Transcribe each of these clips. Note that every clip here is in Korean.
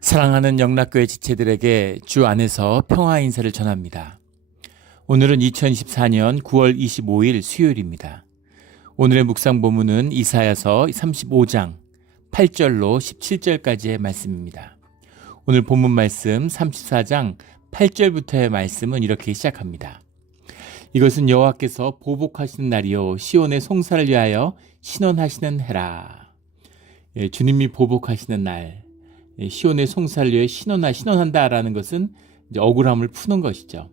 사랑하는 영락교회 지체들에게 주 안에서 평화 인사를 전합니다. 오늘은 2024년 9월 25일 수요일입니다. 오늘의 묵상 본문은 이사야서 35장 8절로 17절까지의 말씀입니다. 오늘 본문 말씀 34장 8절부터의 말씀은 이렇게 시작합니다. 이것은 여호와께서 보복하시는 날이요 시온의 송사를 위하여 신원하시는 해라. 주님이 보복하시는 날, 시온의 송사를 위해 신원한다라는 것은 이제 억울함을 푸는 것이죠.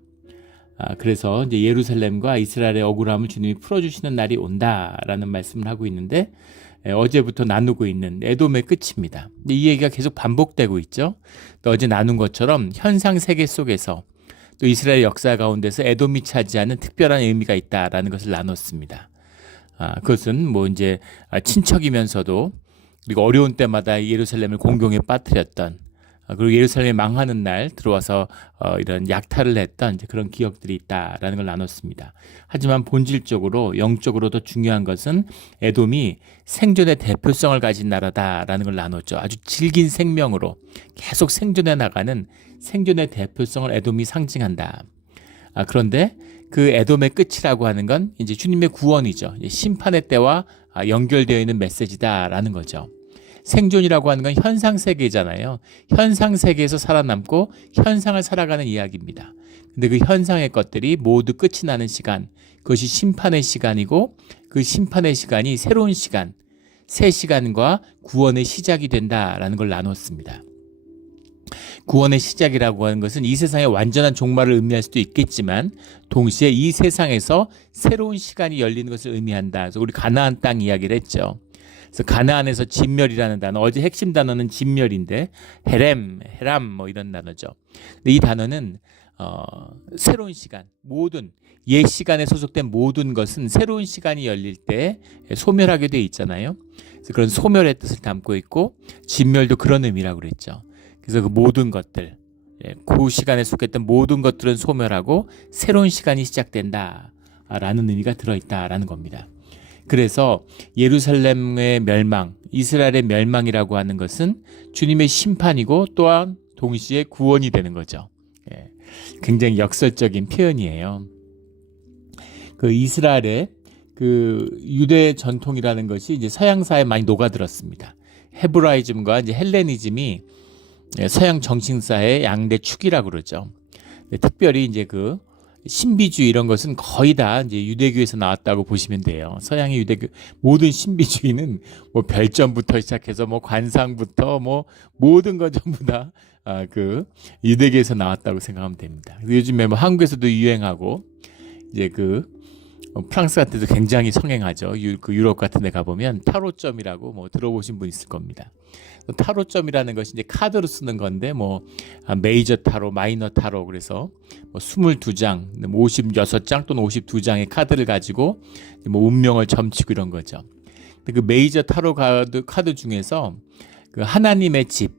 그래서 이제 예루살렘과 이스라엘의 억울함을 주님이 풀어주시는 날이 온다라는 말씀을 하고 있는데, 어제부터 나누고 있는 에돔의 끝입니다. 이 얘기가 계속 반복되고 있죠. 또 어제 나눈 것처럼 현상 세계 속에서 또 이스라엘 역사 가운데서 에돔이 차지하는 특별한 의미가 있다라는 것을 나눴습니다. 그것은 뭐 이제 친척이면서도 그리고 어려운 때마다 예루살렘을 공경에 빠뜨렸던, 그리고 예루살렘이 망하는 날 들어와서 이런 약탈을 했던 이제 그런 기억들이 있다라는 걸 나눴습니다. 하지만 본질적으로 영적으로 더 중요한 것은 에돔이 생존의 대표성을 가진 나라다라는 걸 나눴죠. 아주 질긴 생명으로 계속 생존해 나가는 생존의 대표성을 에돔이 상징한다. 그런데 그 에돔의 끝이라고 하는 건 이제 주님의 구원이죠. 심판의 때와 연결되어 있는 메시지다라는 거죠. 생존이라고 하는 건 현상 세계잖아요. 현상 세계에서 살아남고 현상을 살아가는 이야기입니다. 근데 그 현상의 것들이 모두 끝이 나는 시간, 그것이 심판의 시간이고, 그 심판의 시간이 새로운 시간, 새 시간과 구원의 시작이 된다라는 걸 나눴습니다. 구원의 시작이라고 하는 것은 이 세상의 완전한 종말을 의미할 수도 있겠지만, 동시에 이 세상에서 새로운 시간이 열리는 것을 의미한다. 그래서 우리 가나안 땅 이야기를 했죠. 그래서 가나안에서 진멸이라는 단어, 어제 핵심 단어는 진멸인데 헤람 뭐 이런 단어죠. 근데 이 단어는 새로운 시간, 모든 옛 시간에 소속된 모든 것은 새로운 시간이 열릴 때 소멸하게 돼 있잖아요. 그래서 그런 소멸의 뜻을 담고 있고, 진멸도 그런 의미라고 그랬죠. 그래서 그 모든 것들, 그 시간에 속했던 모든 것들은 소멸하고 새로운 시간이 시작된다라는 의미가 들어있다라는 겁니다. 그래서 예루살렘의 멸망, 이스라엘의 멸망이라고 하는 것은 주님의 심판이고 또한 동시에 구원이 되는 거죠. 굉장히 역설적인 표현이에요. 그 이스라엘의 그 유대 전통이라는 것이 이제 서양사에 많이 녹아들었습니다. 헤브라이즘과 이제 헬레니즘이 서양 정신사의 양대 축이라고 그러죠. 특별히 이제 그 신비주의 이런 것은 거의 다 이제 유대교에서 나왔다고 보시면 돼요. 서양의 유대교 모든 신비주의는 뭐 별점부터 시작해서 뭐 관상부터 뭐 모든 것 전부 다 그 유대교에서 나왔다고 생각하면 됩니다. 요즘에 뭐 한국에서도 유행하고 이제 그 프랑스 같은 데도 굉장히 성행하죠. 그 유럽 같은 데 가보면 타로점이라고 뭐 들어보신 분 있을 겁니다. 타로점이라는 것이 이제 카드로 쓰는 건데 뭐 메이저 타로, 마이너 타로, 그래서 뭐 22장, 56장 또는 52장의 카드를 가지고 뭐 운명을 점치고 이런 거죠. 그 메이저 타로 카드 중에서 그 하나님의 집,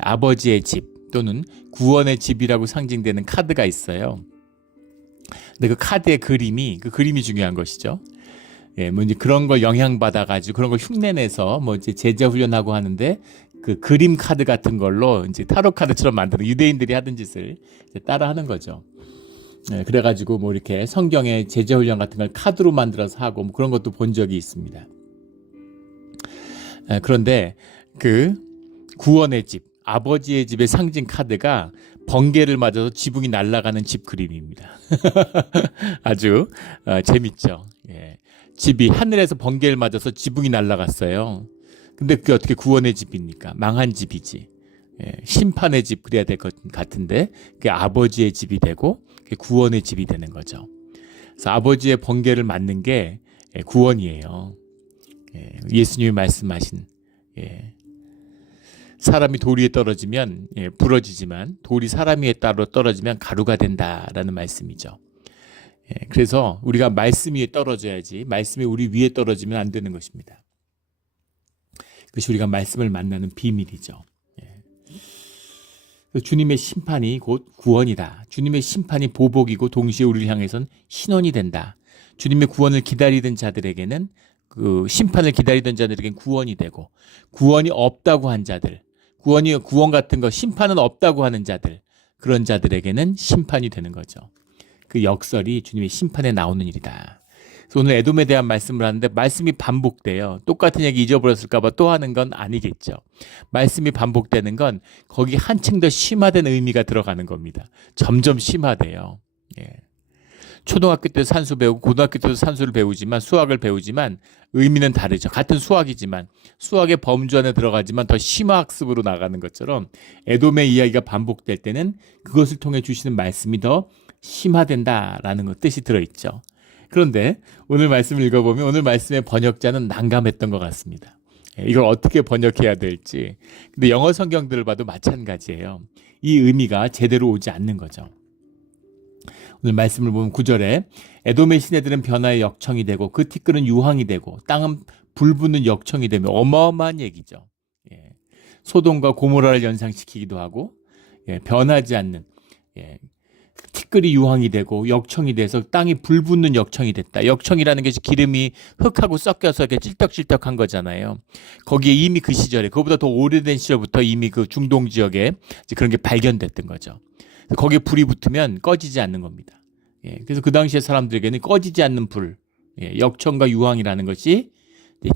아버지의 집 또는 구원의 집이라고 상징되는 카드가 있어요. 근데 그 카드의 그 그림이 중요한 것이죠. 뭐 이제 그런 걸 영향받아가지고 그런 걸 흉내내서 뭐 이제 제자 훈련하고 하는데, 그 그림 카드 같은 걸로 이제 타로 카드처럼 만드는 유대인들이 하던 짓을 이제 따라 하는 거죠. 그래가지고 뭐 이렇게 성경의 제자 훈련 같은 걸 카드로 만들어서 하고 뭐 그런 것도 본 적이 있습니다. 그런데 그 구원의 집, 아버지의 집의 상징 카드가 번개를 맞아서 지붕이 날아가는 집 그림입니다. 아주 재밌죠. 집이 하늘에서 번개를 맞아서 지붕이 날아갔어요. 근데 그게 어떻게 구원의 집입니까? 망한 집이지. 심판의 집 그래야 될 것 같은데 그게 아버지의 집이 되고 그게 구원의 집이 되는 거죠. 그래서 아버지의 번개를 맞는 게 구원이에요. 예수님이 말씀하신, 사람이 돌 위에 떨어지면 부러지지만 돌이 사람 위에 떨어지면 가루가 된다라는 말씀이죠. 그래서 우리가 말씀 위에 떨어져야지, 말씀이 우리 위에 떨어지면 안 되는 것입니다. 그것이 우리가 말씀을 만나는 비밀이죠. 주님의 심판이 곧 구원이다. 주님의 심판이 보복이고 동시에 우리를 향해선 신원이 된다. 주님의 구원을 기다리던 자들에게는, 그 심판을 기다리던 자들에게는 구원이 되고, 구원이 없다고 한 자들, 구원 같은 거 심판은 없다고 하는 자들, 그런 자들에게는 심판이 되는 거죠. 그 역설이 주님의 심판에 나오는 일이다. 그래서 오늘 에돔에 대한 말씀을 하는데 말씀이 반복돼요. 똑같은 얘기 잊어버렸을까 봐 또 하는 건 아니겠죠. 말씀이 반복되는 건 거기 한층 더 심화된 의미가 들어가는 겁니다. 점점 심화돼요. 예. 초등학교 때도 산수 배우고 고등학교 때도 산수를 배우지만 수학을 배우지만 의미는 다르죠. 같은 수학이지만 수학의 범주 안에 들어가지만 더 심화 학습으로 나가는 것처럼 에돔의 이야기가 반복될 때는 그것을 통해 주시는 말씀이 더 심화된다라는 것 뜻이 들어있죠. 그런데 오늘 말씀을 읽어보면 오늘 말씀의 번역자는 난감했던 것 같습니다. 이걸 어떻게 번역해야 될지. 근데 영어 성경들을 봐도 마찬가지예요. 이 의미가 제대로 오지 않는 거죠. 오늘 말씀을 보면 9절에 에돔의 시내들은 변화의 역청이 되고 그 티끌은 유황이 되고 땅은 불붙는 역청이 되며 어마어마한 얘기죠. 예. 소돔과 고모라를 연상시키기도 하고 변하지 않는 티끌이 유황이 되고 역청이 돼서 땅이 불붙는 역청이 됐다. 역청이라는 것이 기름이 흙하고 섞여서 이렇게 찔떡찔떡한 거잖아요. 거기에 이미 그 시절에 그보다 더 오래된 시절부터 이미 그 중동 지역에 그런 게 발견됐던 거죠. 거기에 불이 붙으면 꺼지지 않는 겁니다. 그래서 그 당시에 사람들에게는 꺼지지 않는 불, 역청과 유황이라는 것이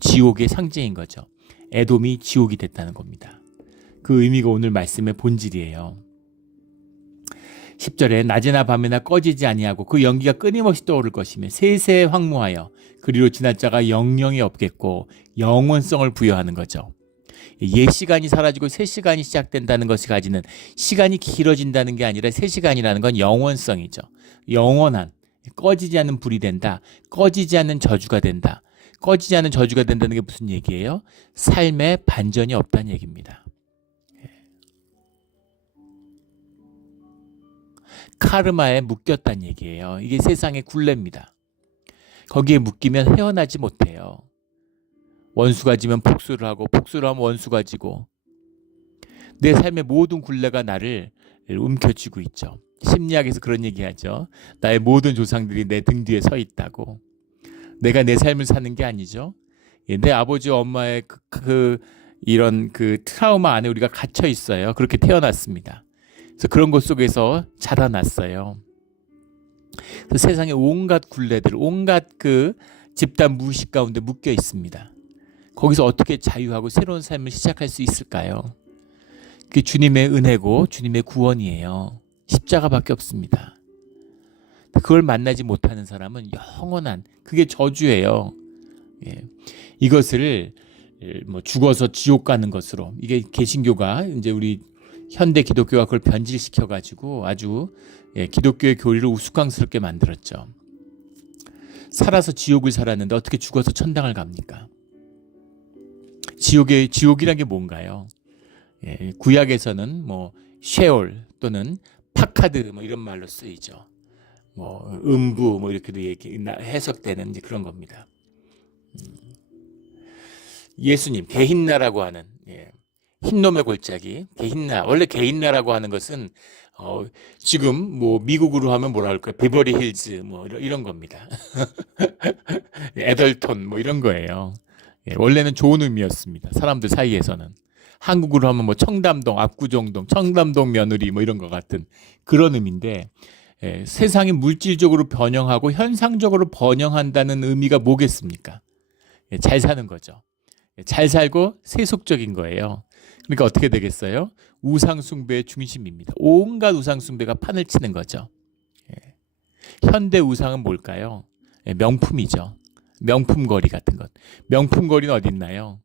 지옥의 상징인 거죠. 에돔이 지옥이 됐다는 겁니다. 그 의미가 오늘 말씀의 본질이에요. 10절에 낮에나 밤에나 꺼지지 아니하고 그 연기가 끊임없이 떠오를 것이며 세세 황무하여 그리로 지날 자가 영영이 없겠고 영원성을 부여하는 거죠. 옛 시간이 사라지고 새 시간이 시작된다는 것이 가지는 시간이 길어진다는 게 아니라 새 시간이라는 건 영원성이죠. 영원한, 꺼지지 않는 불이 된다. 꺼지지 않는 저주가 된다. 꺼지지 않는 저주가 된다는 게 무슨 얘기예요? 삶에 반전이 없다는 얘기입니다. 카르마에 묶였다는 얘기예요. 이게 세상의 굴레입니다. 거기에 묶이면 헤어나지 못해요. 원수가 지면 복수를 하고 복수를 하면 원수가 지고 내 삶의 모든 굴레가 나를 움켜쥐고 있죠. 심리학에서 그런 얘기하죠. 나의 모든 조상들이 내 등 뒤에 서 있다고. 내가 내 삶을 사는 게 아니죠. 내 아버지 엄마의 이런 트라우마 안에 우리가 갇혀 있어요. 그렇게 태어났습니다. 그래서 그런 것 속에서 자라났어요. 그래서 세상의 온갖 굴레들, 온갖 집단 무의식 가운데 묶여 있습니다. 거기서 어떻게 자유하고 새로운 삶을 시작할 수 있을까요? 그게 주님의 은혜고 주님의 구원이에요. 십자가밖에 없습니다. 그걸 만나지 못하는 사람은 영원한 그게 저주예요. 이것을 죽어서 지옥 가는 것으로 이게 개신교가 이제 우리 현대 기독교가 그걸 변질시켜 가지고 아주 기독교의 교리를 우스꽝스럽게 만들었죠. 살아서 지옥을 살았는데 어떻게 죽어서 천당을 갑니까? 지옥이란 게 뭔가요? 구약에서는 쉐올 또는 파카드 이런 말로 쓰이죠. 음부 이렇게도 해석되는 이제 그런 겁니다. 예수님 게힌나라고 하는 흰놈의 골짜기 게힌나, 원래 게힌나라고 하는 것은 지금 미국으로 하면 뭐라 할까요? 베버리 힐즈 이런 겁니다. 애덜톤 이런 거예요. 원래는 좋은 의미였습니다. 사람들 사이에서는. 한국으로 하면 청담동, 압구정동, 청담동 며느리 이런 것 같은 그런 의미인데 세상이 물질적으로 번영하고 현상적으로 번영한다는 의미가 뭐겠습니까? 잘 사는 거죠. 잘 살고 세속적인 거예요. 그러니까 어떻게 되겠어요? 우상숭배의 중심입니다. 온갖 우상숭배가 판을 치는 거죠. 현대 우상은 뭘까요? 명품이죠. 명품거리 같은 것. 명품거리는 어디 있나요?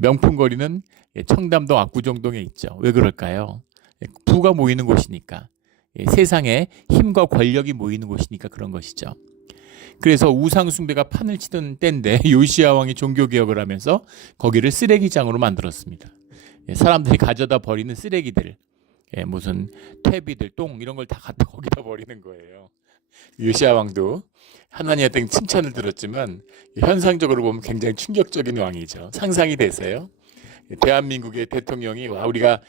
명품거리는 청담동 압구정동에 있죠. 왜 그럴까요? 부가 모이는 곳이니까. 세상에 힘과 권력이 모이는 곳이니까 그런 것이죠. 그래서 우상숭배가 판을 치던 때인데 요시야 왕이 종교개혁을 하면서 거기를 쓰레기장으로 만들었습니다. 사람들이 가져다 버리는 쓰레기들, 무슨 퇴비들, 똥 이런 걸 다 갖다 거기다 버리는 거예요. 요시야 왕도 하나님한테 칭찬을 들었지만 현상적으로 보면 굉장히 충격적인 왕이죠. 상상이 되세요? 대한민국의 대통령이 우리가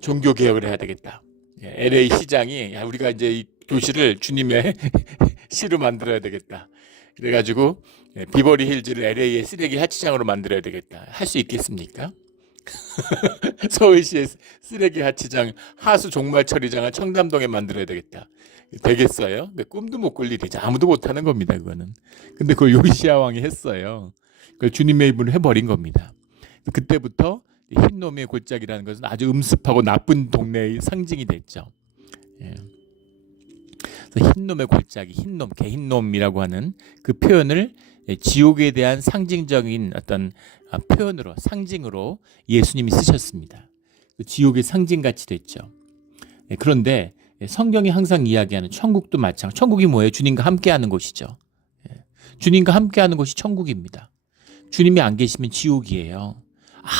종교개혁을 해야 되겠다. LA 시장이 우리가 이제 이 도시를 주님의 시로 만들어야 되겠다. 그래가지고 비버리 힐즈를 LA의 쓰레기 하치장으로 만들어야 되겠다. 할 수 있겠습니까? 서울시의 쓰레기 하치장, 하수 종말 처리장을 청담동에 만들어야 되겠다. 되겠어요? 꿈도 못 꿀 일이죠. 아무도 못 하는 겁니다, 그거는. 근데 그걸 요시야 왕이 했어요. 그걸 주님의 입으로 해버린 겁니다. 그때부터 흰놈의 골짜기라는 것은 아주 음습하고 나쁜 동네의 상징이 됐죠. 예. 그래서 흰놈의 골짜기, 흰놈, 개흰놈이라고 하는 그 표현을 지옥에 대한 상징적인 어떤 표현으로, 상징으로 예수님이 쓰셨습니다. 지옥의 상징같이 됐죠. 그런데 성경이 항상 이야기하는 천국도 마찬가지. 천국이 뭐예요? 주님과 함께하는 곳이죠. 주님과 함께하는 곳이 천국입니다. 주님이 안 계시면 지옥이에요.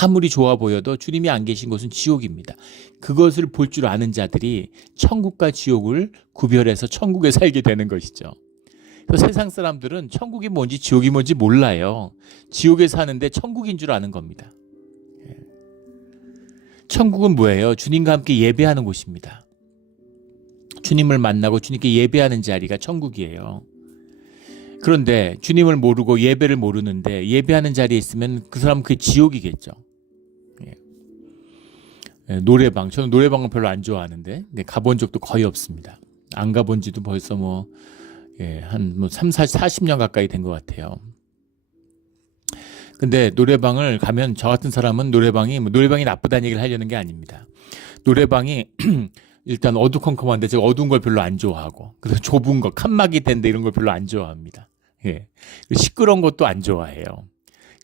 아무리 좋아 보여도 주님이 안 계신 곳은 지옥입니다. 그것을 볼 줄 아는 자들이 천국과 지옥을 구별해서 천국에 살게 되는 것이죠. 그래서 세상 사람들은 천국이 뭔지 지옥이 뭔지 몰라요. 지옥에 사는데 천국인 줄 아는 겁니다. 천국은 뭐예요? 주님과 함께 예배하는 곳입니다. 주님을 만나고 주님께 예배하는 자리가 천국이에요. 그런데 주님을 모르고 예배를 모르는데 예배하는 자리에 있으면 그 사람은 그게 지옥이겠죠. 노래방, 저는 노래방은 별로 안 좋아하는데 가본 적도 거의 없습니다. 안 가본 지도 벌써 한 3, 40년 가까이 된 것 같아요. 근데 노래방을 가면 저 같은 사람은 노래방이 나쁘다는 얘기를 하려는 게 아닙니다. 노래방이 일단 어두컴컴한데 제가 어두운 걸 별로 안 좋아하고, 그래서 좁은 거, 칸막이 된데 이런 걸 별로 안 좋아합니다. 예. 시끄러운 것도 안 좋아해요.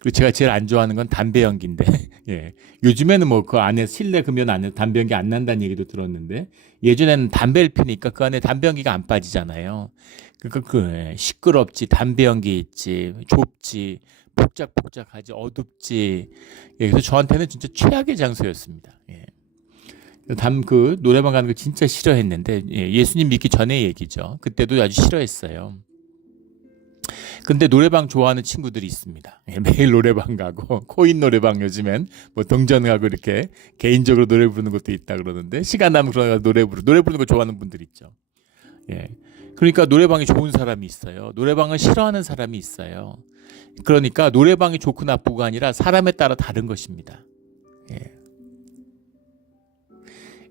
그리고 제가 제일 안 좋아하는 건 담배 연기인데, 예. 요즘에는 그 안에 실내 금연 안에 담배 연기 안 난다는 얘기도 들었는데, 예전에는 담배를 피니까 그 안에 담배 연기가 안 빠지잖아요. 시끄럽지, 담배 연기 있지, 좁지, 복작복작하지, 어둡지. 예. 그래서 저한테는 진짜 최악의 장소였습니다. 예. 노래방 가는 거 진짜 싫어했는데, 예수님 믿기 전의 얘기죠. 그때도 아주 싫어했어요. 근데 노래방 좋아하는 친구들이 있습니다. 매일 노래방 가고, 코인 노래방 요즘엔 동전하고 이렇게 개인적으로 노래 부르는 것도 있다 그러는데, 시간 나면 그러다가 노래 부르는 거 좋아하는 분들 있죠. 예. 그러니까 노래방이 좋은 사람이 있어요. 노래방을 싫어하는 사람이 있어요. 그러니까 노래방이 좋고 나쁘고 아니라 사람에 따라 다른 것입니다. 예.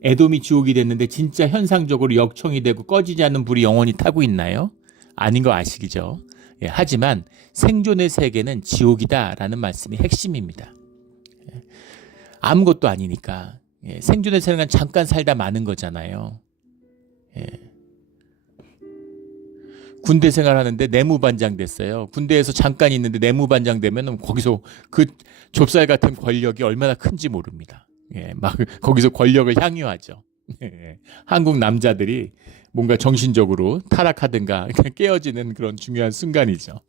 에돔이 지옥이 됐는데 진짜 현상적으로 역청이 되고 꺼지지 않는 불이 영원히 타고 있나요? 아닌 거 아시죠? 예, 하지만 생존의 세계는 지옥이다라는 말씀이 핵심입니다. 예, 아무것도 아니니까. 예, 생존의 세계는 잠깐 살다 마는 거잖아요. 예. 군대 생활하는데 내무반장 됐어요. 군대에서 잠깐 있는데 내무반장 되면 거기서 그 좁쌀 같은 권력이 얼마나 큰지 모릅니다. 예, 막 거기서 권력을 향유하죠. 예, 한국 남자들이 뭔가 정신적으로 타락하든가 깨어지는 그런 중요한 순간이죠.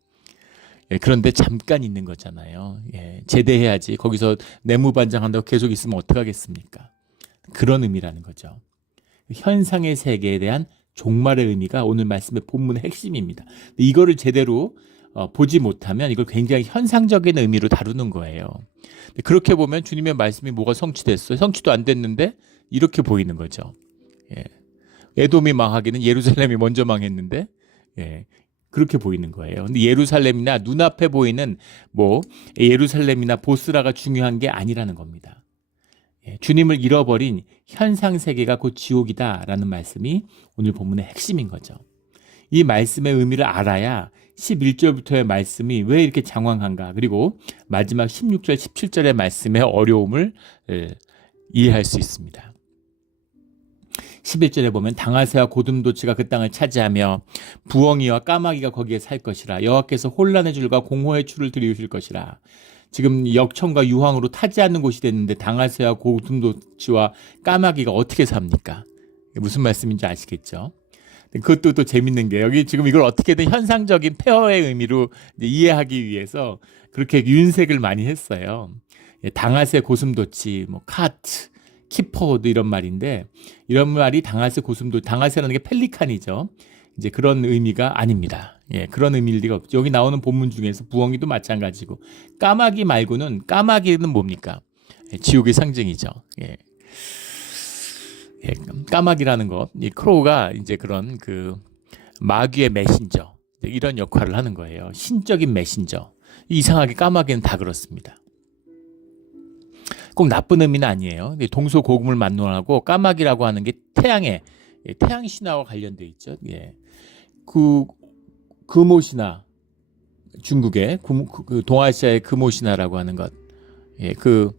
예, 그런데 잠깐 있는 거잖아요. 예, 제대해야지. 거기서 내무반장 한다고 계속 있으면 어떡하겠습니까? 그런 의미라는 거죠. 현상의 세계에 대한 종말의 의미가 오늘 말씀의 본문의 핵심입니다. 이거를 제대로 보지 못하면 이걸 굉장히 현상적인 의미로 다루는 거예요. 그렇게 보면 주님의 말씀이 뭐가 성취됐어요? 성취도 안 됐는데 이렇게 보이는 거죠. 예. 에돔이 망하기는 예루살렘이 먼저 망했는데, 예. 그렇게 보이는 거예요. 근데 예루살렘이나 눈앞에 보이는 예루살렘이나 보스라가 중요한 게 아니라는 겁니다. 예. 주님을 잃어버린 현상 세계가 곧 지옥이다라는 말씀이 오늘 본문의 핵심인 거죠. 이 말씀의 의미를 알아야 11절부터의 말씀이 왜 이렇게 장황한가, 그리고 마지막 16절, 17절의 말씀의 어려움을 이해할 수 있습니다. 11절에 보면 당하새와 고슴도치가 그 땅을 차지하며 부엉이와 까마귀가 거기에 살 것이라. 여호와께서 혼란의 줄과 공허의 줄을 들이우실 것이라. 지금 역청과 유황으로 타지 않는 곳이 됐는데 당하새와 고슴도치와 까마귀가 어떻게 삽니까? 무슨 말씀인지 아시겠죠? 그것도 또 재밌는 게, 여기 지금 이걸 어떻게든 현상적인 폐허의 의미로 이해하기 위해서 그렇게 윤색을 많이 했어요. 당하새, 고슴도치, 카트, 키퍼도 이런 말인데, 이런 말이 당하새, 고슴도치, 당하새라는 게 펠리칸이죠. 이제 그런 의미가 아닙니다. 예, 그런 의미일 리가 없죠. 여기 나오는 본문 중에서 부엉이도 마찬가지고, 까마귀 말고는, 까마귀는 뭡니까? 지옥의 상징이죠. 예. 예, 까마귀라는 것, 이 크로우가 이제 그런 마귀의 메신저, 이런 역할을 하는 거예요. 신적인 메신저. 이상하게 까마귀는 다 그렇습니다. 꼭 나쁜 의미는 아니에요. 근데 동서고금을 만론하고 까마귀라고 하는 게 태양 신화와 관련돼 있죠. 예. 그 금오 신화, 중국의 그 동아시아의 금오 신화라고 하는 것. 예. 그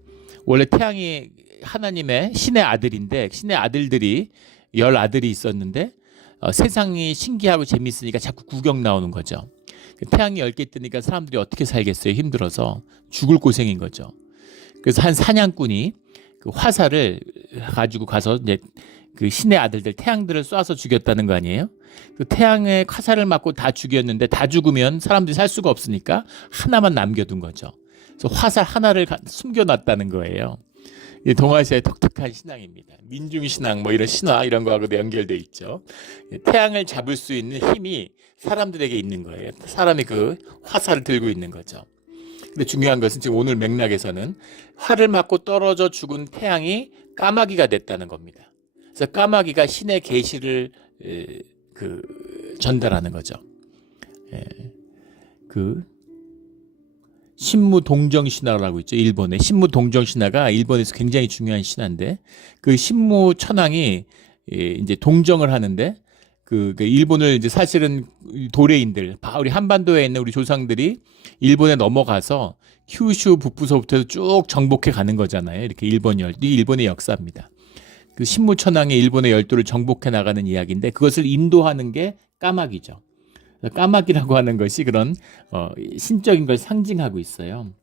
원래 태양이 하나님의 신의 아들인데 신의 아들들이 10아들이 있었는데 세상이 신기하고 재밌으니까 자꾸 구경 나오는 거죠. 태양이 10개 뜨니까 사람들이 어떻게 살겠어요? 힘들어서 죽을 고생인 거죠. 그래서 한 사냥꾼이 그 화살을 가지고 가서 이제 그 신의 아들들 태양들을 쏴서 죽였다는 거 아니에요? 그 태양의 화살을 맞고 다 죽였는데 다 죽으면 사람들이 살 수가 없으니까 하나만 남겨둔 거죠. 그래서 화살 하나를 숨겨놨다는 거예요. 이 동아시아의 독특한 신앙입니다. 민중신앙 뭐 이런 신화 이런 거하고도 연결돼 있죠. 태양을 잡을 수 있는 힘이 사람들에게 있는 거예요. 사람이 그 화살을 들고 있는 거죠. 근데 중요한 것은 지금 오늘 맥락에서는 활을 맞고 떨어져 죽은 태양이 까마귀가 됐다는 겁니다. 그래서 까마귀가 신의 계시를 전달하는 거죠. 그 신무 동정 신화라고 있죠. 일본의 신무 동정 신화가 일본에서 굉장히 중요한 신화인데 그 신무 천황이 이제 동정을 하는데 그 일본을 이제 사실은 도레인들 우리 한반도에 있는 우리 조상들이 일본에 넘어가서 큐슈 북부서부터 쭉 정복해 가는 거잖아요. 이렇게 일본의 역사입니다. 그 신무 천황이 일본의 열도를 정복해 나가는 이야기인데 그것을 인도하는 게 까마귀죠. 까마귀라고 하는 것이 그런 신적인 걸 상징하고 있어요.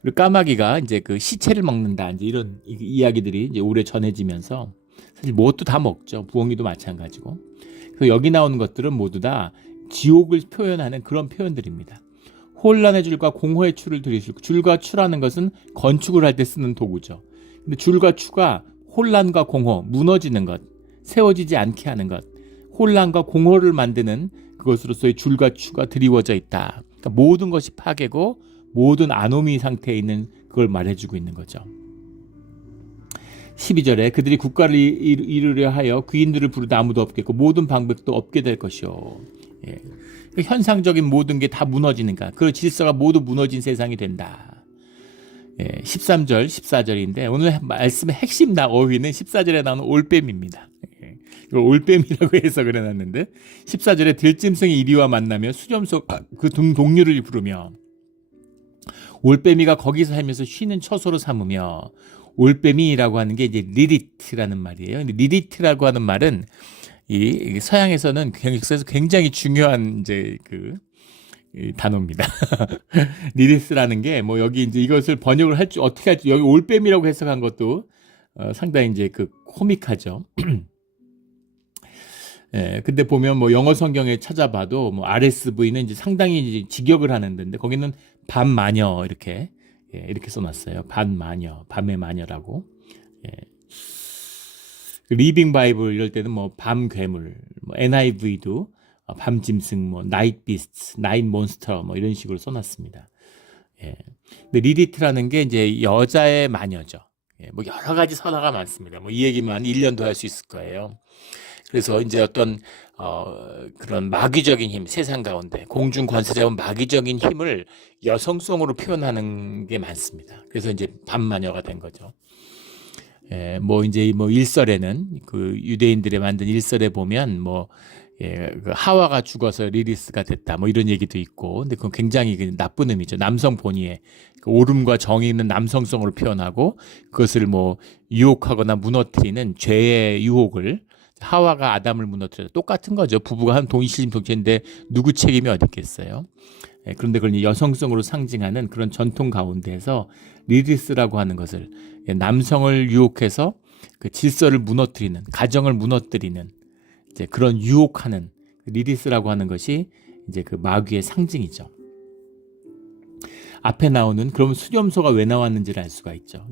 그리고 까마귀가 이제 그 시체를 먹는다 이제 이런 이야기들이 이제 오래 전해지면서 사실 무엇도 다 먹죠. 부엉이도 마찬가지고. 그래서 여기 나오는 것들은 모두 다 지옥을 표현하는 그런 표현들입니다. 혼란의 줄과 공허의 추를 들이실 줄과 추라는 것은 건축을 할 때 쓰는 도구죠. 근데 줄과 추가 혼란과 공허, 무너지는 것, 세워지지 않게 하는 것, 혼란과 공허를 만드는 그것으로서의 줄과 추가 드리워져 있다. 그러니까 모든 것이 파괴고 모든 아노미 상태에 있는 그걸 말해주고 있는 거죠. 12절에 그들이 국가를 이루려 하여 귀인들을 부르다 아무도 없겠고 모든 방백도 없게 될 것이요. 예. 현상적인 모든 게 다 무너지는가. 그 질서가 모두 무너진 세상이 된다. 예. 13절, 14절인데 오늘 말씀의 핵심 어휘는 14절에 나오는 올빼미입니다. 이걸 올빼미라고 해석을 해놨는데 14절에 들짐승이 이리와 만나며 수렴소 그 동료를 부르며 올빼미가 거기서 살면서 쉬는 처소로 삼으며 올빼미라고 하는 게 이제 리리트라는 말이에요. 근데 리리트라고 하는 말은 이 서양에서는 역사에서 굉장히 중요한 이제 이 단어입니다. 리리스라는 게 뭐 여기 이제 이것을 번역을 어떻게 할지 여기 올빼미라고 해석한 것도 상당히 이제 코믹하죠. 예, 근데 보면 뭐 영어 성경에 찾아봐도 뭐 RSV는 이제 상당히 이제 직역을 하는 데인데 거기는 밤마녀 이렇게 이렇게 써놨어요. 밤마녀, 밤의 마녀라고. 예. 리빙 바이블 이럴 때는 뭐 밤괴물, 뭐 NIV도 밤짐승, 뭐 나이트 비스트, 나이트 몬스터 뭐 이런 식으로 써놨습니다. 예. 근데 리리트라는 게 이제 여자의 마녀죠. 예, 뭐 여러 가지 선화가 많습니다. 뭐 이 얘기만 1년도 할 수 있을 거예요. 그래서 이제 어떤 그런 마귀적인 힘, 세상 가운데 공중 권세자와 마귀적인 힘을 여성성으로 표현하는 게 많습니다. 그래서 이제 밤마녀가 된 거죠. 예, 뭐 이제 뭐 일설에는 그 유대인들이 만든 일설에 보면 그 하와가 죽어서 리리스가 됐다 뭐 이런 얘기도 있고, 근데 그건 굉장히 나쁜 의미죠. 남성 본위의 그 오름과 정의 있는 남성성을 표현하고 그것을 뭐 유혹하거나 무너뜨리는 죄의 유혹을 하와가 아담을 무너뜨려 똑같은 거죠. 부부가 한 동일심동체인데 누구 책임이 어디 있겠어요. 그런데 그걸 여성성으로 상징하는 그런 전통 가운데에서 리리스라고 하는 것을 남성을 유혹해서 그 질서를 무너뜨리는, 가정을 무너뜨리는 이제 그런 유혹하는 리리스라고 하는 것이 이제 그 마귀의 상징이죠. 앞에 나오는 그럼 수렴소가 왜 나왔는지를 알 수가 있죠.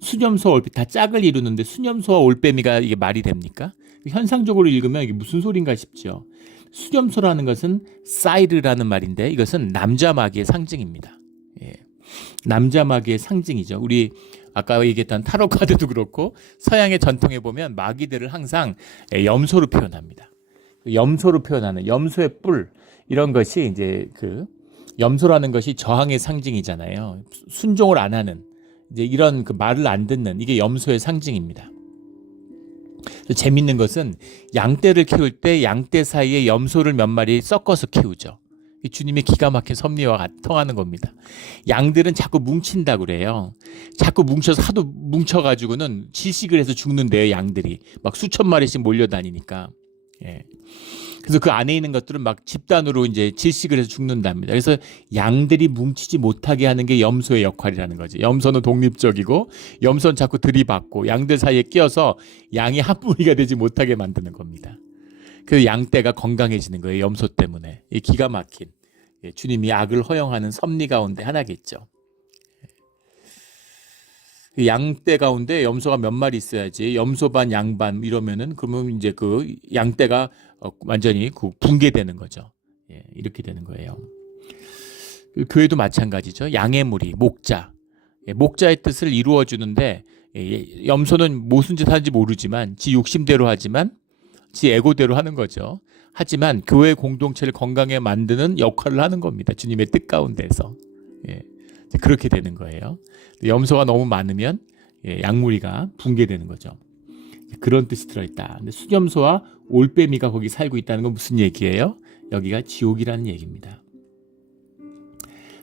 수렴소와 올빼미 다 짝을 이루는데 수렴소와 올빼미가 이게 말이 됩니까? 현상적으로 읽으면 이게 무슨 소린가 싶죠. 수렴소라는 것은 사이르라는 말인데 이것은 남자 마귀의 상징입니다. 예. 남자 마귀의 상징이죠. 우리 아까 얘기했던 타로 카드도 그렇고 서양의 전통에 보면 마귀들을 항상 염소로 표현합니다. 염소로 표현하는 염소의 뿔 이런 것이 이제 그 염소라는 것이 저항의 상징이잖아요. 순종을 안 하는 이제 이런 그 말을 안 듣는 이게 염소의 상징입니다. 재밌는 것은 양떼를 키울 때 양떼 사이에 염소를 몇 마리 섞어서 키우죠. 주님의 기가 막힌 섭리와 통하는 겁니다. 양들은 자꾸 뭉친다고 그래요. 자꾸 뭉쳐서 하도 뭉쳐가지고는 질식을 해서 죽는데요. 양들이 막 수천 마리씩 몰려다니니까. 예. 그래서 그 안에 있는 것들은 막 집단으로 이제 질식을 해서 죽는답니다. 그래서 양들이 뭉치지 못하게 하는 게 염소의 역할이라는 거죠. 염소는 독립적이고 염소는 자꾸 들이받고 양들 사이에 끼어서 양이 한 무리가 되지 못하게 만드는 겁니다. 그래서 양떼가 건강해지는 거예요. 염소 때문에. 이 기가 막힌 주님이 악을 허용하는 섭리 가운데 하나겠죠. 양떼 가운데 염소가 몇 마리 있어야지 염소 반 양 반 이러면은 그러면 이제 그 양떼가 완전히 붕괴되는 거죠. 이렇게 되는 거예요. 교회도 마찬가지죠. 양의 무리, 목자. 목자의 뜻을 이루어 주는데 염소는 무슨 짓 하는지 모르지만 지 욕심대로 하지만 지 에고대로 하는 거죠. 하지만 교회 공동체를 건강하게 만드는 역할을 하는 겁니다. 주님의 뜻 가운데서. 그렇게 되는 거예요. 염소가 너무 많으면 양무리가 붕괴되는 거죠. 그런 뜻이 들어있다. 근데 수염소와 올빼미가 거기 살고 있다는 건 무슨 얘기예요? 여기가 지옥이라는 얘기입니다.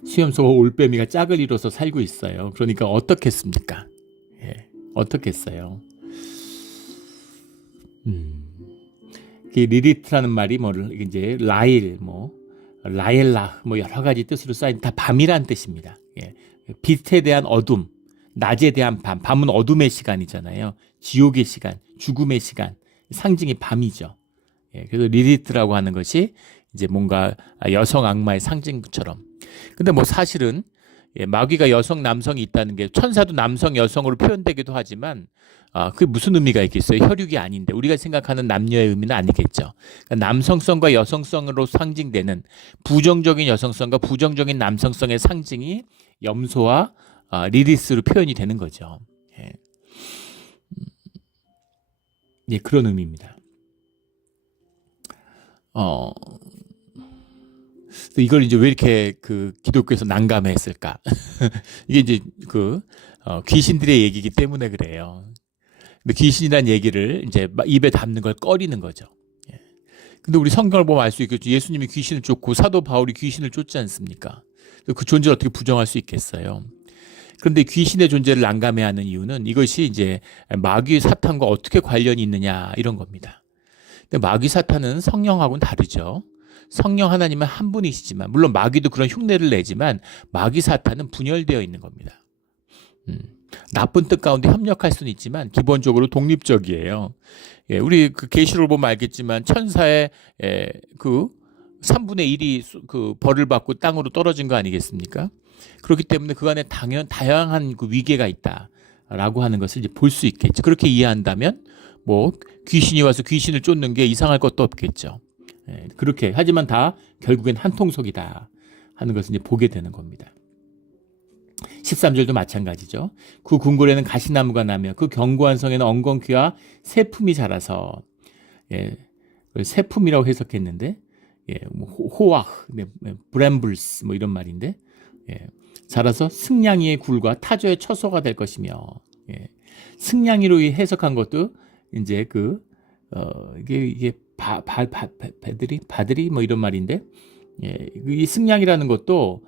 수염소와 올빼미가 짝을 이뤄서 살고 있어요. 그러니까 어떻겠습니까? 어떻겠어요? 리리트라는 말이 뭐를 이제 라일, 라엘라, 여러 가지 뜻으로 쌓인 다 밤이란 뜻입니다. 빛에 대한 어둠, 낮에 대한 밤, 밤은 어둠의 시간이잖아요. 지옥의 시간, 죽음의 시간, 상징이 밤이죠. 그래서 리리트라고 하는 것이 이제 뭔가 여성 악마의 상징처럼. 근데 사실은 마귀가 여성, 남성이 있다는 게 천사도 남성, 여성으로 표현되기도 하지만 그게 무슨 의미가 있겠어요? 혈육이 아닌데 우리가 생각하는 남녀의 의미는 아니겠죠. 그러니까 남성성과 여성성으로 상징되는 부정적인 여성성과 부정적인 남성성의 상징이 염소와 리리스로 표현이 되는 거죠. 그런 의미입니다. 이걸 이제 왜 이렇게 기독교에서 난감했을까? 이게 이제 귀신들의 얘기이기 때문에 그래요. 근데 귀신이란 얘기를 이제 입에 담는 걸 꺼리는 거죠. 근데 우리 성경을 보면 알 수 있겠죠. 예수님이 귀신을 쫓고 사도 바울이 귀신을 쫓지 않습니까? 그 존재를 어떻게 부정할 수 있겠어요? 그런데 귀신의 존재를 난감해하는 이유는 이것이 이제 마귀 사탄과 어떻게 관련이 있느냐 이런 겁니다. 근데 마귀 사탄은 성령하고는 다르죠. 성령 하나님은 한 분이시지만 물론 마귀도 그런 흉내를 내지만 마귀 사탄은 분열되어 있는 겁니다. 나쁜 뜻 가운데 협력할 수는 있지만 기본적으로 독립적이에요. 우리 계시록을 보면 알겠지만 천사의 3분의 1이 벌을 받고 땅으로 떨어진 거 아니겠습니까? 그렇기 때문에 그 안에 다양한 위계가 있다라고 하는 것을 이제 볼 수 있겠죠. 그렇게 이해한다면 귀신이 와서 귀신을 쫓는 게 이상할 것도 없겠죠. 그렇게 하지만 다 결국엔 한 통속이다 하는 것을 이제 보게 되는 겁니다. 13절도 마찬가지죠. 그 궁궐에는 가시나무가 나며 그 견고한 성에는 엉겅퀴와 새품이 자라서 새품이라고 해석했는데 호악, 브램블스 이런 말인데 자라서 승냥이의 굴과 타조의 처소가 될 것이며 승냥이로 해석한 것도 이제 이게 바들이 이런 말인데 이 승냥이라는 것도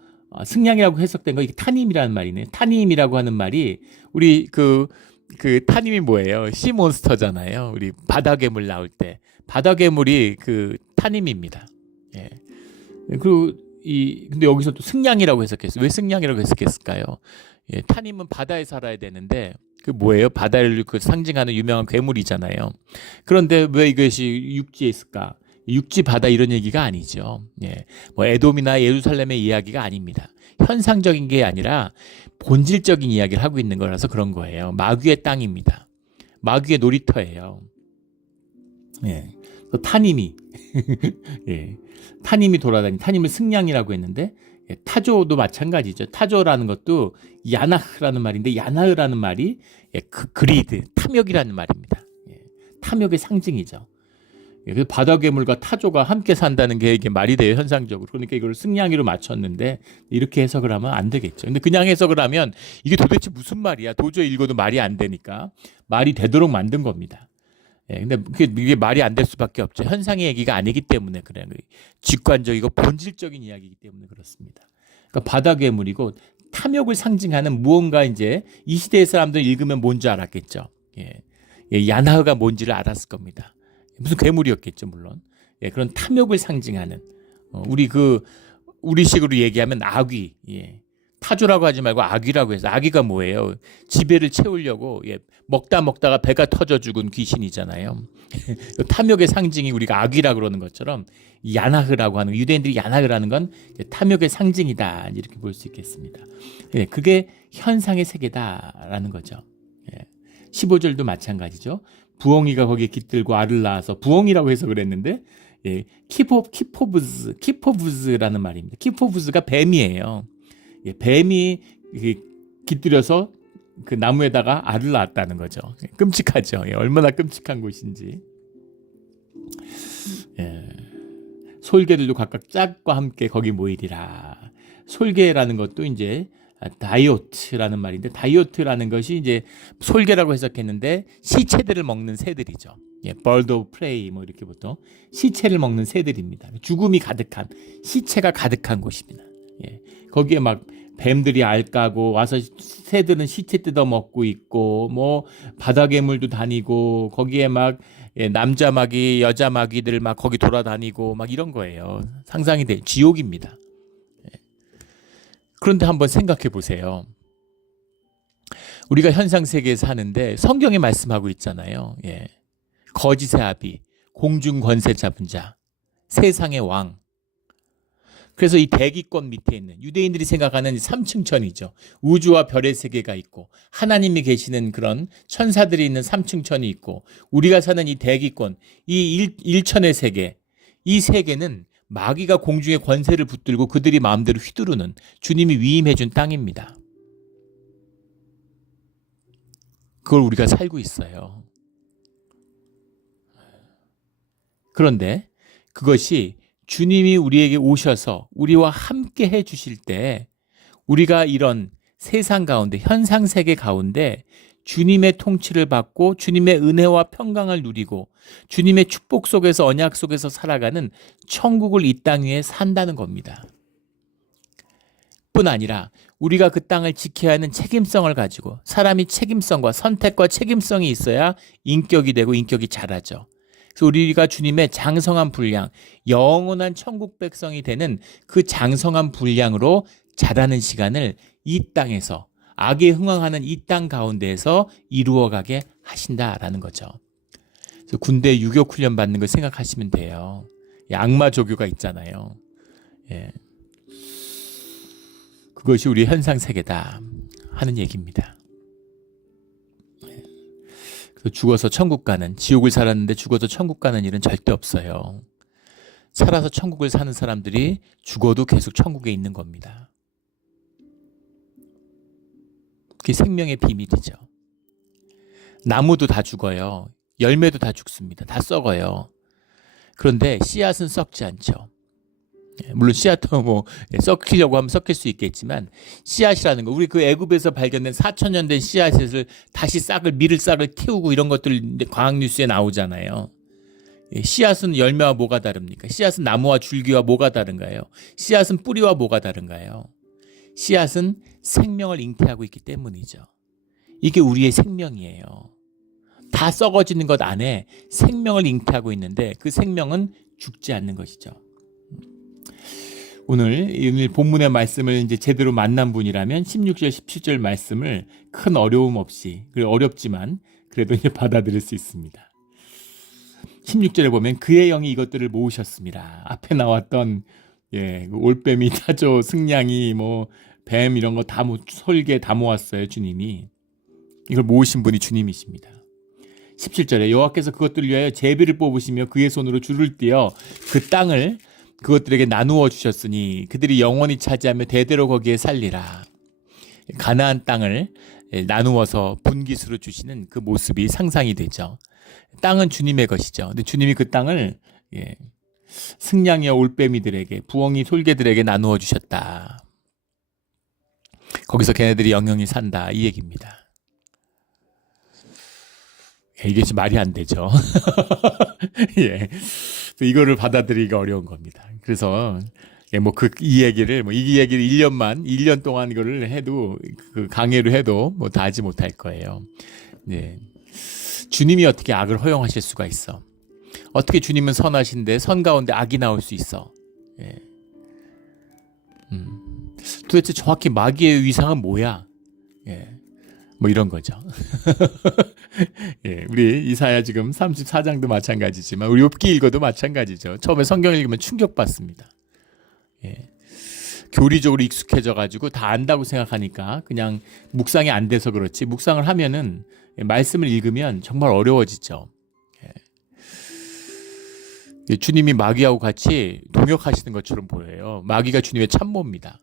승냥이라고 해석된 거 이게 타님이라는 말이네. 타님이라고 하는 말이 우리 타님이 뭐예요? 시몬스터잖아요. 우리 바다괴물 나올 때 바다괴물이 타님입니다. 그리고 근데 여기서 또 승냥이라고 해석했어요. 왜 승냥이라고 해석했을까요? 타님은 바다에 살아야 되는데 뭐예요? 바다를 상징하는 유명한 괴물이잖아요. 그런데 왜 이것이 육지에 있을까? 육지 바다 이런 얘기가 아니죠. 에돔이나 예루살렘의 이야기가 아닙니다. 현상적인 게 아니라 본질적인 이야기를 하고 있는 거라서 그런 거예요. 마귀의 땅입니다. 마귀의 놀이터예요. 타님이 타님이 돌아다니 타님을 승냥이라고 했는데 타조도 마찬가지죠. 타조라는 것도 야나흐라는 말인데 야나흐라는 말이 그리드 탐욕이라는 말입니다. 탐욕의 상징이죠. 그래서 바다 괴물과 타조가 함께 산다는 게 이게 말이 돼요, 현상적으로. 그러니까 이걸 승냥이로 맞췄는데 이렇게 해석을 하면 안 되겠죠. 근데 그냥 해석을 하면 이게 도대체 무슨 말이야? 도저히 읽어도 말이 안 되니까 말이 되도록 만든 겁니다. 예, 근데 이게 말이 안 될 수밖에 없죠. 현상의 얘기가 아니기 때문에 그래요. 직관적이고 본질적인 이야기이기 때문에 그렇습니다. 그러니까 바다 괴물이고 탐욕을 상징하는 무언가 이제 이 시대의 사람들 읽으면 뭔지 알았겠죠. 예, 야나흐가 뭔지를 알았을 겁니다. 무슨 괴물이었겠죠, 물론. 예, 그런 탐욕을 상징하는 우리식으로 얘기하면 악귀. 예. 타조라고 하지 말고 악귀라고 해서 악귀가 뭐예요? 지배를 채우려고 먹다가 배가 터져 죽은 귀신이잖아요. 탐욕의 상징이 우리가 악귀라고 그러는 것처럼 야나흐라고 하는 유대인들이 야나흐라는 건 탐욕의 상징이다 이렇게 볼 수 있겠습니다. 예, 그게 현상의 세계다라는 거죠. 예. 15절도 마찬가지죠. 부엉이가 거기에 깃들고 알을 낳아서 부엉이라고 해석을 했는데 예, 키포부즈라는 말입니다. 키포부즈가 뱀이에요. 예, 뱀이 깃들여서 그 나무에다가 알을 낳았다는 거죠. 끔찍하죠. 예, 얼마나 끔찍한 곳인지. 예, 솔개들도 각각 짝과 함께 거기 모이리라. 솔개라는 것도 이제 다이오트라는 말인데 다이오트라는 것이 이제 솔개라고 해석했는데 시체들을 먹는 새들이죠. 예, bird of prey 뭐 이렇게 보통 시체를 먹는 새들입니다. 죽음이 가득한 시체가 가득한 곳입니다. 예, 거기에 막 뱀들이 알 까고 와서 새들은 시체 뜯어 먹고 있고 뭐 바다 괴물도 다니고 거기에 막 남자 마귀 여자 마귀들 막 거기 돌아다니고 막 이런 거예요. 상상이 돼 지옥입니다. 그런데 한번 생각해 보세요. 우리가 현상 세계에 사는데 성경에 말씀하고 있잖아요. 예. 거짓의 아비, 공중 권세 잡은 자, 세상의 왕. 그래서 이 대기권 밑에 있는 유대인들이 생각하는 삼층천이죠. 우주와 별의 세계가 있고 하나님이 계시는 그런 천사들이 있는 삼층천이 있고 우리가 사는 이 대기권, 이 일천의 세계, 이 세계는 마귀가 공중의 권세를 붙들고 그들이 마음대로 휘두르는 주님이 위임해준 땅입니다. 그걸 우리가 살고 있어요. 그런데 그것이 주님이 우리에게 오셔서 우리와 함께 해주실 때 우리가 이런 세상 가운데 현상 세계 가운데 주님의 통치를 받고 주님의 은혜와 평강을 누리고 주님의 축복 속에서 언약 속에서 살아가는 천국을 이 땅 위에 산다는 겁니다. 뿐 아니라 우리가 그 땅을 지켜야 하는 책임성을 가지고 사람이 책임성과 선택과 책임성이 있어야 인격이 되고 인격이 자라죠. 그래서 우리가 주님의 장성한 분량, 영원한 천국 백성이 되는 그 장성한 분량으로 자라는 시간을 이 땅에서 악에 흥황하는 이 땅 가운데에서 이루어가게 하신다라는 거죠. 그래서 군대 유격 훈련 받는 걸 생각하시면 돼요. 악마 조교가 있잖아요. 예. 그것이 우리 현상 세계다 하는 얘기입니다. 그래서 죽어서 천국 가는, 지옥을 살았는데 죽어서 천국 가는 일은 절대 없어요. 살아서 천국을 사는 사람들이 죽어도 계속 천국에 있는 겁니다. 그게 생명의 비밀이죠. 나무도 다 죽어요. 열매도 다 죽습니다. 다 썩어요. 그런데 씨앗은 썩지 않죠. 물론 씨앗도 뭐 썩히려고 하면 썩힐 수 있겠지만 씨앗이라는 거 우리 그 애굽에서 발견된 4,000년 된 씨앗을 다시 밀을 싹을 틔우고 이런 것들 과학뉴스에 나오잖아요. 씨앗은 열매와 뭐가 다릅니까? 씨앗은 나무와 줄기와 뭐가 다른가요? 씨앗은 뿌리와 뭐가 다른가요? 씨앗은 생명을 잉태하고 있기 때문이죠. 이게 우리의 생명이에요. 다 썩어지는 것 안에 생명을 잉태하고 있는데 그 생명은 죽지 않는 것이죠. 오늘 본문의 말씀을 이제 제대로 만난 분이라면 16절, 17절 말씀을 큰 어려움 없이, 어렵지만 그래도 이제 받아들일 수 있습니다. 16절에 보면 그의 영이 이것들을 모으셨습니다. 앞에 나왔던 올빼미, 타조, 승냥이, 뱀 이런 거 다 솔개 다 모았어요. 주님이 이걸 모으신 분이 주님이십니다. 17절에 여호와께서 그것들을 위하여 제비를 뽑으시며 그의 손으로 줄을 띄어 그 땅을 그것들에게 나누어 주셨으니 그들이 영원히 차지하며 대대로 거기에 살리라. 가나안 땅을 나누어서 분깃으로 주시는 그 모습이 상상이 되죠. 땅은 주님의 것이죠. 근데 주님이 그 땅을 승냥이와 올빼미들에게, 부엉이 솔개들에게 나누어 주셨다. 거기서 걔네들이 영영히 산다, 이 얘기입니다. 이게 지금 말이 안 되죠. 예. 이거를 받아들이기가 어려운 겁니다. 그래서 이 얘기를 1년 동안 이거를 해도, 그 강해로 해도 다 하지 못할 거예요. 네. 주님이 어떻게 악을 허용하실 수가 있어? 어떻게 주님은 선하신데 선 가운데 악이 나올 수 있어? 예. 도대체 정확히 마귀의 위상은 뭐야? 예. 이런 거죠. 예, 우리 이사야 지금 34장도 마찬가지지만 우리 욥기 읽어도 마찬가지죠. 처음에 성경 읽으면 충격받습니다. 예. 교리적으로 익숙해져 가지고 다 안다고 생각하니까 그냥 묵상이 안 돼서 그렇지, 묵상을 하면은, 말씀을 읽으면 정말 어려워지죠. 예. 주님이 마귀하고 같이 동역하시는 것처럼 보여요. 마귀가 주님의 참모입니다.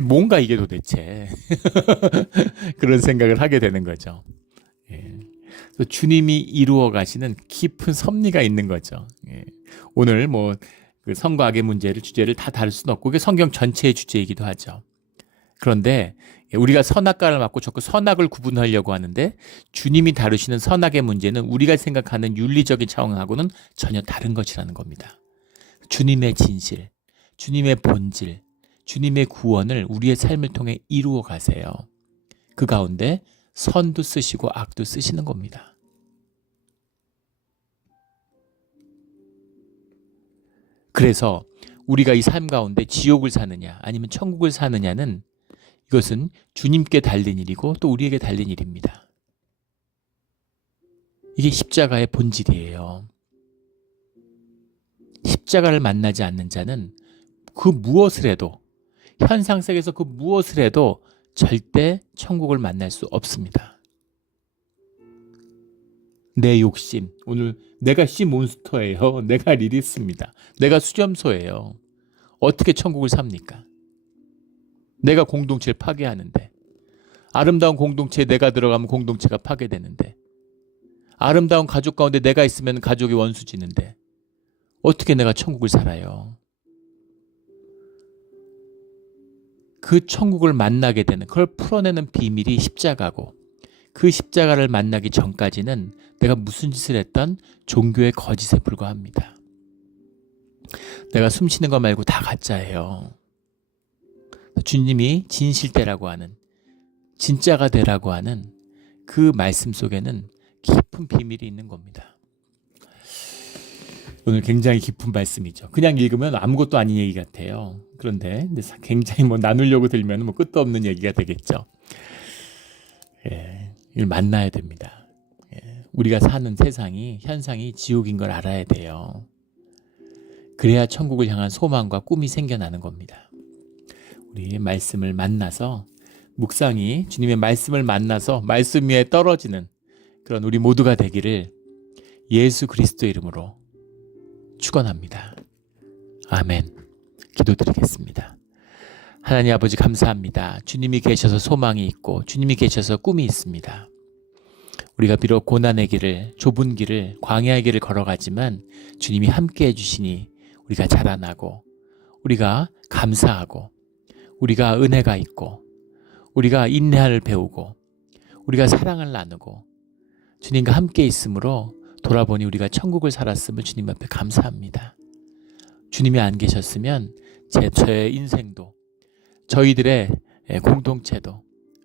뭔가 이게 도대체 그런 생각을 하게 되는 거죠. 예. 주님이 이루어 가시는 깊은 섭리가 있는 거죠. 예. 오늘 그 선과 악의 주제를 다 다룰 수는 없고, 그게 성경 전체의 주제이기도 하죠. 그런데 우리가 선악과를 맡고 자꾸 선악을 구분하려고 하는데, 주님이 다루시는 선악의 문제는 우리가 생각하는 윤리적인 차원하고는 전혀 다른 것이라는 겁니다. 주님의 진실, 주님의 본질, 주님의 구원을 우리의 삶을 통해 이루어 가세요. 그 가운데 선도 쓰시고 악도 쓰시는 겁니다. 그래서 우리가 이 삶 가운데 지옥을 사느냐 아니면 천국을 사느냐는, 이것은 주님께 달린 일이고 또 우리에게 달린 일입니다. 이게 십자가의 본질이에요. 십자가를 만나지 않는 자는 그 무엇을 해도, 현상 속에서 그 무엇을 해도 절대 천국을 만날 수 없습니다. 내 욕심, 오늘 내가 시몬스터예요. 내가 리리스입니다. 내가 수렴소예요. 어떻게 천국을 삽니까? 내가 공동체를 파괴하는데, 아름다운 공동체에 내가 들어가면 공동체가 파괴되는데, 아름다운 가족 가운데 내가 있으면 가족이 원수지는데, 어떻게 내가 천국을 살아요? 그 천국을 만나게 되는, 그걸 풀어내는 비밀이 십자가고, 그 십자가를 만나기 전까지는 내가 무슨 짓을 했던 종교의 거짓에 불과합니다. 내가 숨 쉬는 거 말고 다 가짜예요. 주님이 진실되라고 하는, 진짜가 되라고 하는 그 말씀 속에는 깊은 비밀이 있는 겁니다. 오늘 굉장히 깊은 말씀이죠. 그냥 읽으면 아무것도 아닌 얘기 같아요. 그런데 굉장히 나누려고 들면 끝도 없는 얘기가 되겠죠. 예, 이걸 만나야 됩니다. 예, 우리가 사는 세상이, 현상이 지옥인 걸 알아야 돼요. 그래야 천국을 향한 소망과 꿈이 생겨나는 겁니다. 우리 말씀을 만나서, 묵상이 주님의 말씀을 만나서 말씀 위에 떨어지는 그런 우리 모두가 되기를 예수 그리스도 이름으로 축원합니다. 아멘. 기도드리겠습니다. 하나님 아버지, 감사합니다. 주님이 계셔서 소망이 있고 주님이 계셔서 꿈이 있습니다. 우리가 비록 고난의 길을, 좁은 길을, 광야의 길을 걸어가지만 주님이 함께해 주시니 우리가 자라나고, 우리가 감사하고, 우리가 은혜가 있고, 우리가 인내를 배우고, 우리가 사랑을 나누고 주님과 함께 있으므로 돌아보니 우리가 천국을 살았음을 주님 앞에 감사합니다. 주님이 안 계셨으면 저의 인생도, 저희들의 공동체도,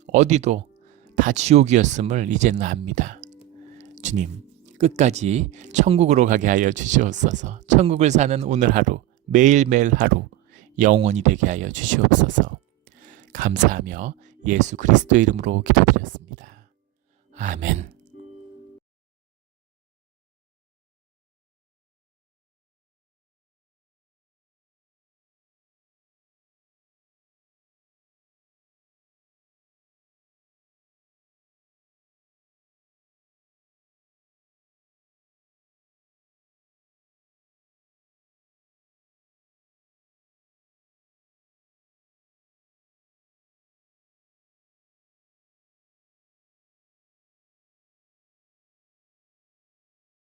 어디도 다 지옥이었음을 이제는 압니다. 주님, 끝까지 천국으로 가게 하여 주시옵소서. 천국을 사는 오늘 하루, 매일매일 하루 영원히 되게 하여 주시옵소서. 감사하며 예수 그리스도의 이름으로 기도드렸습니다. 아멘.